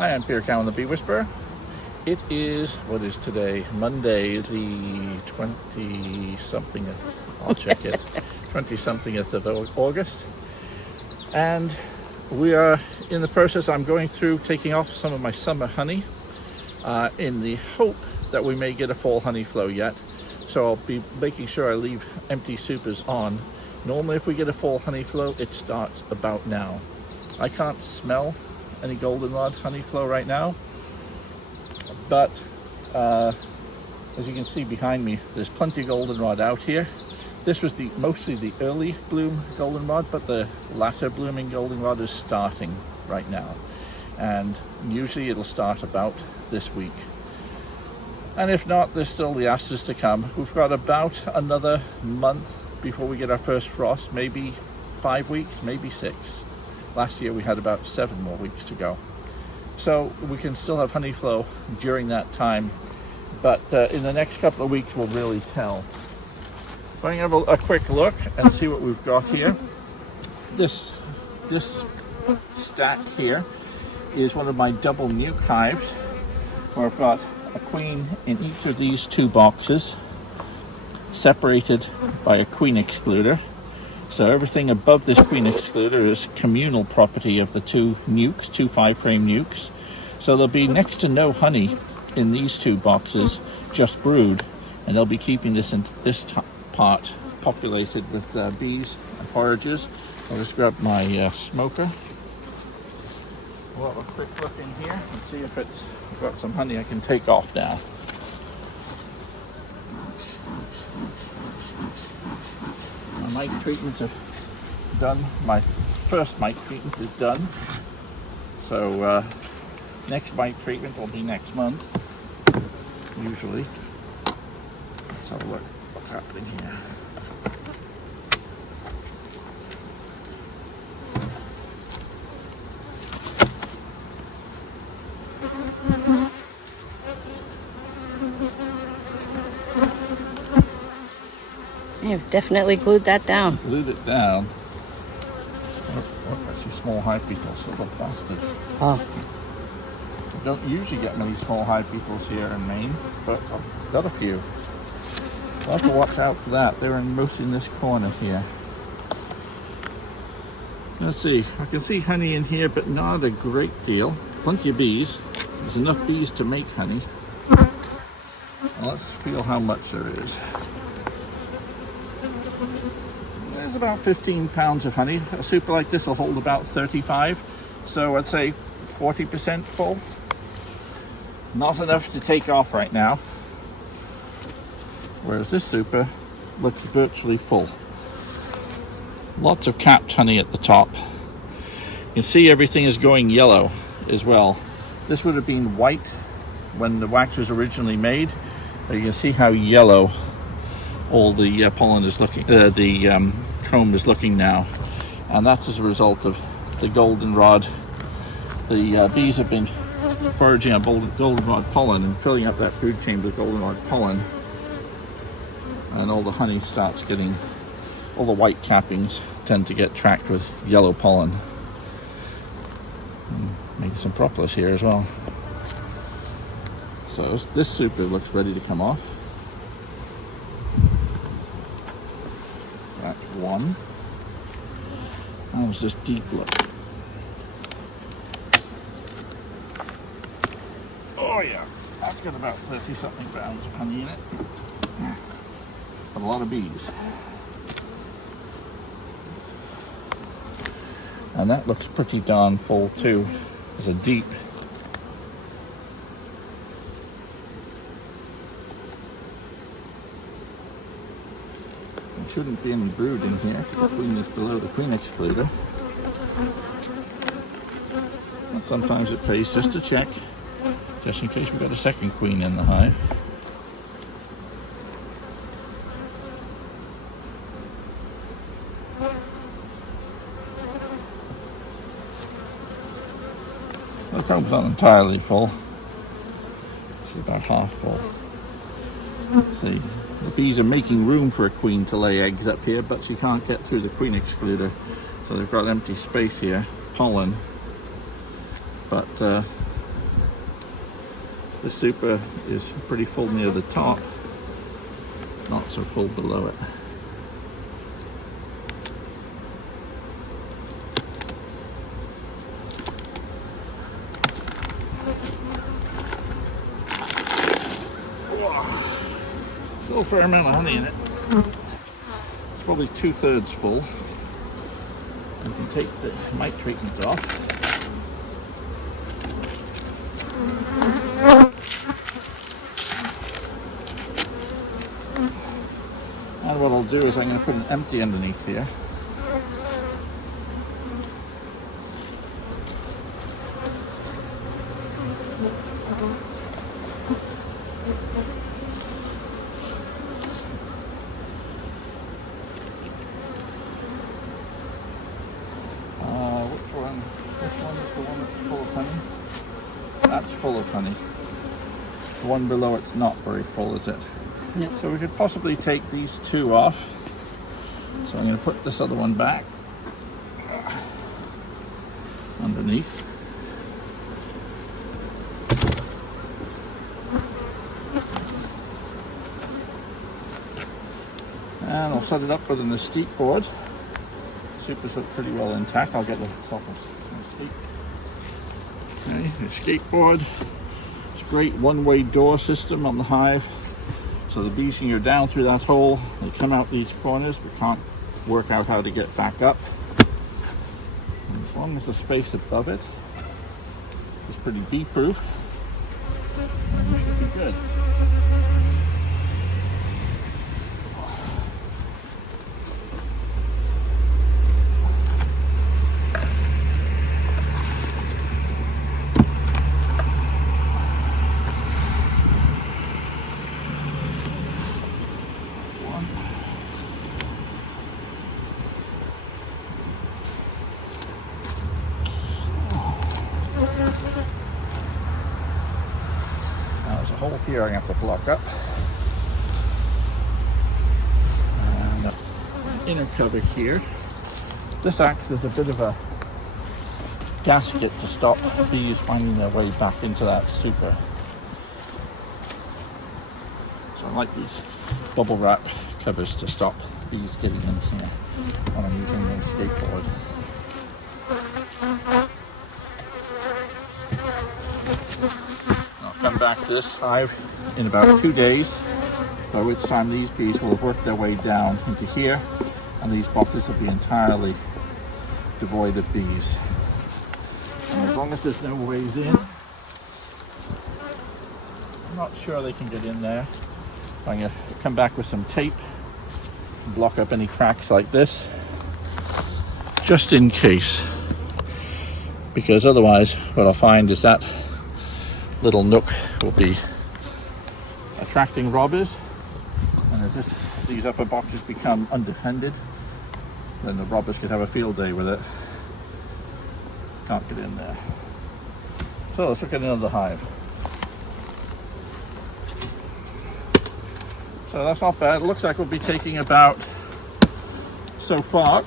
Hi, I'm Peter Cowan, the Bee Whisperer. It is, what is today? Monday, the 20-somethingth. I'll check it. 20-somethingth of August. And we are in the process, I'm going through taking off some of my summer honey in the hope that we may get a fall honey flow yet. So I'll be making sure I leave empty supers on. Normally if we get a fall honey flow, it starts about now. I can't smell any goldenrod honey flow right now, but as you can see behind me, there's plenty of goldenrod out here. This was mostly the early bloom goldenrod, but the latter blooming goldenrod is starting right now, and usually it'll start about this week. And if not, there's still the asters to come. We've got about another month before we get our first frost, maybe 5 weeks, maybe 6. Last year we had about 7 more weeks to go. So we can still have honey flow during that time, but in the next couple of weeks we'll really tell. Going to have a quick look and see what we've got here. This stack here is one of my double nuke hives, where I've got a queen in each of these 2 boxes, separated by a queen excluder. So everything above this queen excluder is communal property of the 2 nukes, 2 5-frame nukes. So there'll be next to no honey in these 2 boxes, just brood, and they'll be keeping this part populated with bees and foragers. I'll just grab my smoker. We'll have a quick look in here and see if it's got some honey I can take off now. My mite treatments are done. My first mite treatment is done. So next mite treatment will be next month, usually. Let's have a look what's happening here. You've definitely glued that down. Glued it down. Oh, I see small hive beetles, little bastards. Oh. I don't usually get many small hive beetles here in Maine, but I've got a few. I'll have to watch out for that. They're mostly in this corner here. Let's see, I can see honey in here, but not a great deal. Plenty of bees. There's enough bees to make honey. Well, let's feel how much there is. There's about 15 pounds of honey. A super like this will hold about 35. So I'd say 40% full. Not enough to take off right now. Whereas this super looks virtually full. Lots of capped honey at the top. You can see everything is going yellow as well. This would have been white when the wax was originally made. But you can see how yellow all the pollen is looking, the comb is looking now. And that's as a result of the goldenrod. The bees have been foraging on goldenrod pollen and filling up that brood chamber with goldenrod pollen. And all the honey starts getting, all the white cappings tend to get tracked with yellow pollen. And maybe some propolis here as well. So this super looks ready to come off. That's one. That was just deep look. Oh yeah, that's got about 30-something pounds of honey in it. But a lot of bees. And that looks pretty darn full too. There's a deep. There shouldn't be any brood in here. The queen is below the queen excluder. And sometimes it pays just to check, just in case we've got a second queen in the hive. The comb's not entirely full. This is about half full. See, the bees are making room for a queen to lay eggs up here, but she can't get through the queen excluder. So they've got empty space here, pollen. But The super is pretty full near the top, not so full below it. Still a fair amount of honey in it. It's probably 2/3 full. You can take the mite treatment off. And what I'll do is I'm going to put an empty underneath here. Which one? This one is the one that's full of honey. That's full of honey. The one below it's not very full, is it? No. So we could possibly take these two off. So I'm going to put this other one back underneath. And I'll set it up with an escape board. Supers look pretty well intact. I'll get the top of escape. Okay, escape board. It's a great one-way door system on the hive. So the bees can go down through that hole, they come out these corners, but can't work out how to get back up. And as long as the space above it is pretty bee-proof, then we should be good. Now there's a hole here I have to block up. And an inner cover here. This acts as a bit of a gasket to stop bees finding their way back into that super. So I like these bubble wrap covers to stop bees getting in here when I'm using the skateboard. I'll come back to this hive in about 2 days, by which time these bees will have worked their way down into here, and these boxes will be entirely devoid of bees. And as long as there's no ways in, I'm not sure they can get in there. I'm going to come back with some tape and block up any cracks like this, just in case. Because otherwise, what I'll find is that little nook will be attracting robbers, and as these upper boxes become undefended, then the robbers could have a field day with it. Can't get in there. So let's look at another hive. So that's not bad. It looks like we'll be taking about, so far,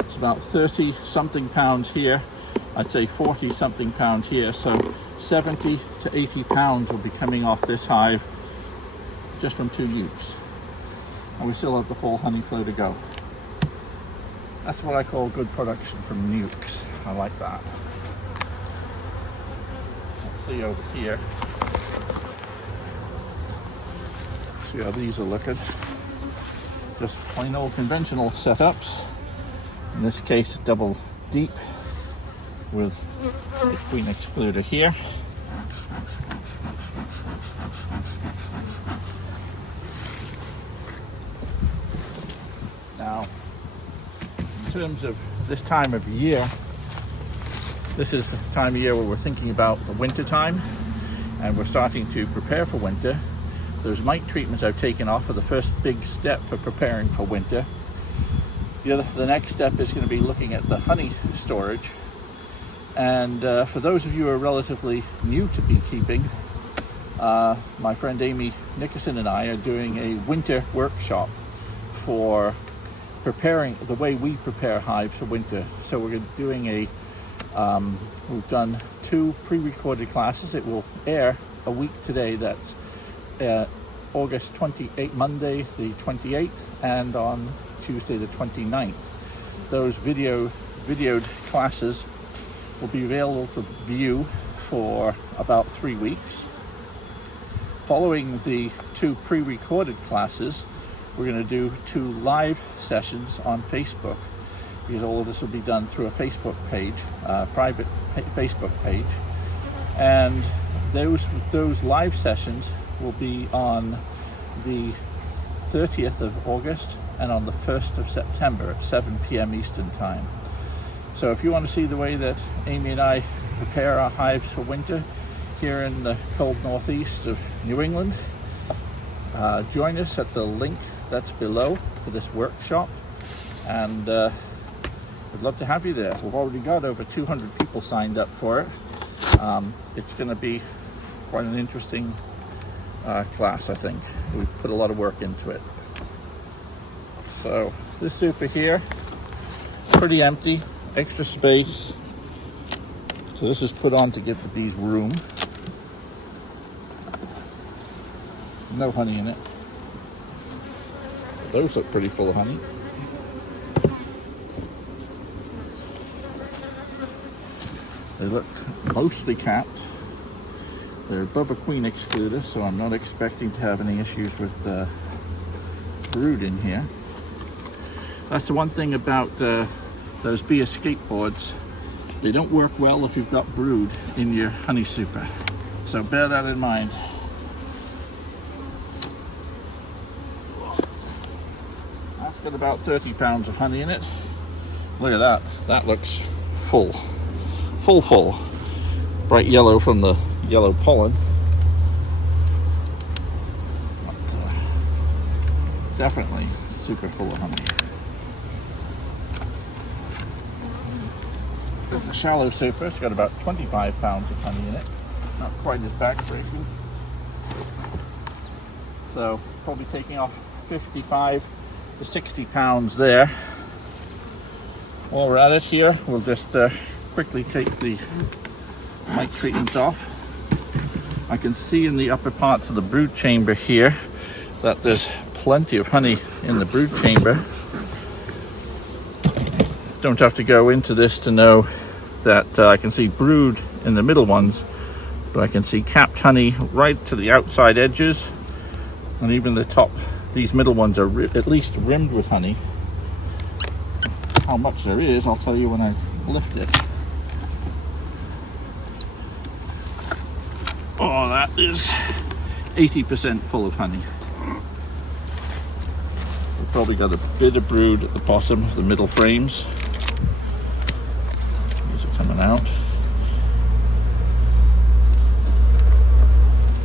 it's about 30 something pounds here. I'd say 40 something pounds here. So 70 to 80 pounds will be coming off this hive just from 2 nukes. And we still have the full honey flow to go. That's what I call good production from nukes. I like that. Let's see over here. See how these are looking. Just plain old conventional setups. In this case, double deep with a queen excluder here. Now, in terms of this time of year, this is the time of year where we're thinking about the winter time, and we're starting to prepare for winter. Those mite treatments I've taken off are the first big step for preparing for winter. The next step is going to be looking at the honey storage. And for those of you who are relatively new to beekeeping, my friend Amy Nickerson and I are doing a winter workshop for preparing the way we prepare hives for winter. So we're doing we've done 2 pre-recorded classes. It will air a week today. That's August 28th, Monday the 28th, and on Tuesday the 29th. Those videoed classes will be available to view for about 3 weeks. Following the 2 pre-recorded classes, we're going to do 2 live sessions on Facebook, because all of this will be done through a Facebook page, private Facebook page, and those live sessions will be on the 30th of August and on the 1st of September at 7 p.m. Eastern Time. So if you want to see the way that Amy and I prepare our hives for winter here in the cold northeast of New England, join us at the link that's below for this workshop, and we'd love to have you there. We've already got over 200 people signed up for it. It's going to be quite an interesting class, I think. We've put a lot of work into it. So this super here, pretty empty, extra space. So this is put on to give the bees room. No honey in it. Those look pretty full of honey. They look mostly capped. They're above a queen excluder, so I'm not expecting to have any issues with brood in here. That's the one thing about those bee escape boards. They don't work well if you've got brood in your honey super. So bear that in mind. That's got about 30 pounds of honey in it. Look at that. That looks full. Full. Bright yellow from the yellow pollen. But, definitely super full of honey. There's the shallow super. It's got about 25 pounds of honey in it. Not quite as backbreaking. So probably taking off 55 to 60 pounds there. While we're at it here, we'll just quickly take the mite treatment off. I can see in the upper parts of the brood chamber here that there's plenty of honey in the brood chamber. Don't have to go into this to know that I can see brood in the middle ones, but I can see capped honey right to the outside edges, and even the top. These middle ones are at least rimmed with honey. How much there is, I'll tell you when I lift it. Oh, that is 80% full of honey. We've probably got a bit of brood at the bottom of the middle frames. These are coming out.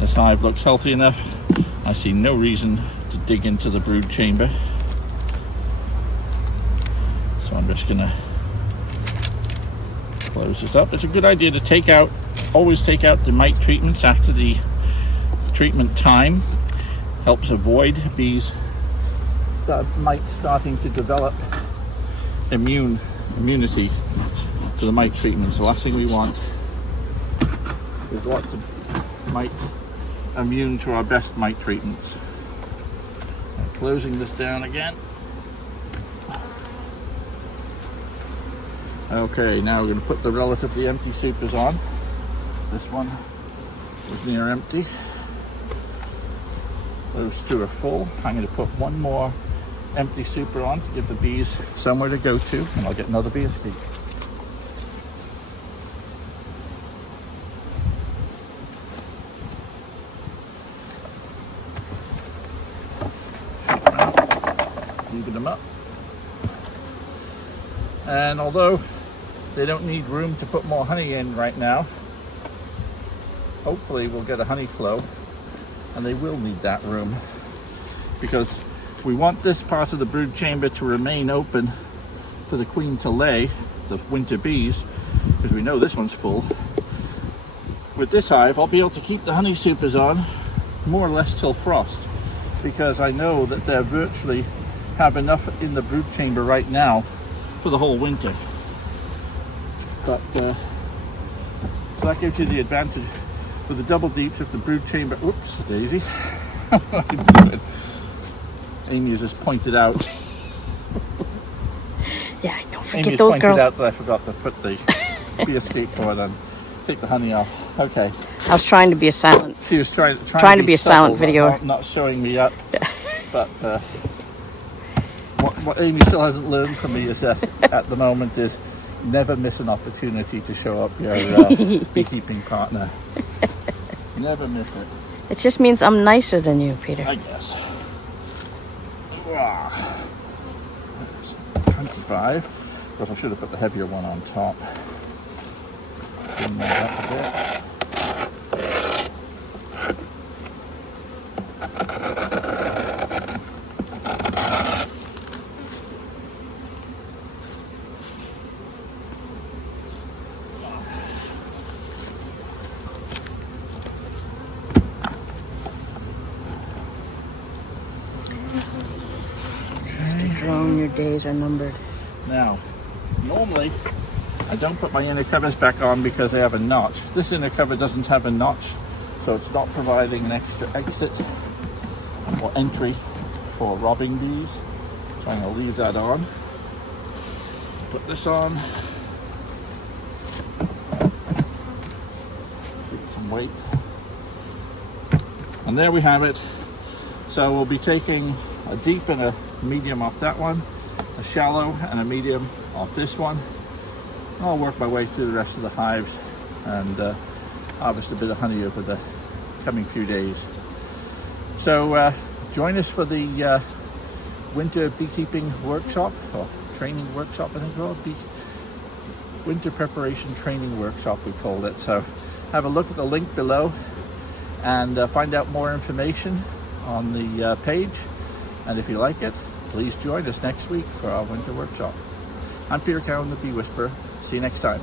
This hive looks healthy enough. I see no reason to dig into the brood chamber. So I'm just gonna close this up. It's a good idea to always take out the mite treatments after the treatment time. Helps avoid bees that mite starting to develop immunity to the mite treatments. The last thing we want is lots of mites immune to our best mite treatments. I'm closing this down again. Okay, now we're going to put the relatively empty supers on. This one is near empty. Those 2 are full. I'm going to put one more empty super on to give the bees somewhere to go to, and I'll get another bee escape. Leaving them up. And although they don't need room to put more honey in right now, hopefully we'll get a honey flow, and they will need that room, because we want this part of the brood chamber to remain open for the queen to lay the winter bees, because we know this one's full. With this hive, I'll be able to keep the honey supers on more or less till frost, because I know that they virtually have enough in the brood chamber right now for the whole winter. But So that gives you the advantage with the double deeps if the brood chamber. Whoops, Daisy. Amy has just pointed out. Yeah, don't Amy forget has those pointed girls. out that I forgot to put the be a skateboard and take the honey off. Okay. I was trying to be a silent. She was trying To be a silent subtle, videoer. not showing me up. But what Amy still hasn't learned from me is at the moment is never miss an opportunity to show up your beekeeping partner. Never miss it. It just means I'm nicer than you, Peter. I guess. That's 25. Of course, I should have put the heavier one on top. Trim that up a bit. Mr. Drone, your days are numbered. Now, normally I don't put my inner covers back on because they have a notch. This inner cover doesn't have a notch, so it's not providing an extra exit or entry for robbing bees. So I'm going to leave that on. Put this on. Give it some weight. And there we have it. So we'll be taking a deep and a medium off that one, a shallow and a medium off this one. I'll work my way through the rest of the hives and harvest a bit of honey over the coming few days. So join us for the winter beekeeping workshop, or training workshop I think it's called, winter preparation training workshop we called it. So have a look at the link below and find out more information on the page. And if you like it, please join us next week for our winter workshop. I'm Peter Cowan, the Bee Whisperer. See you next time.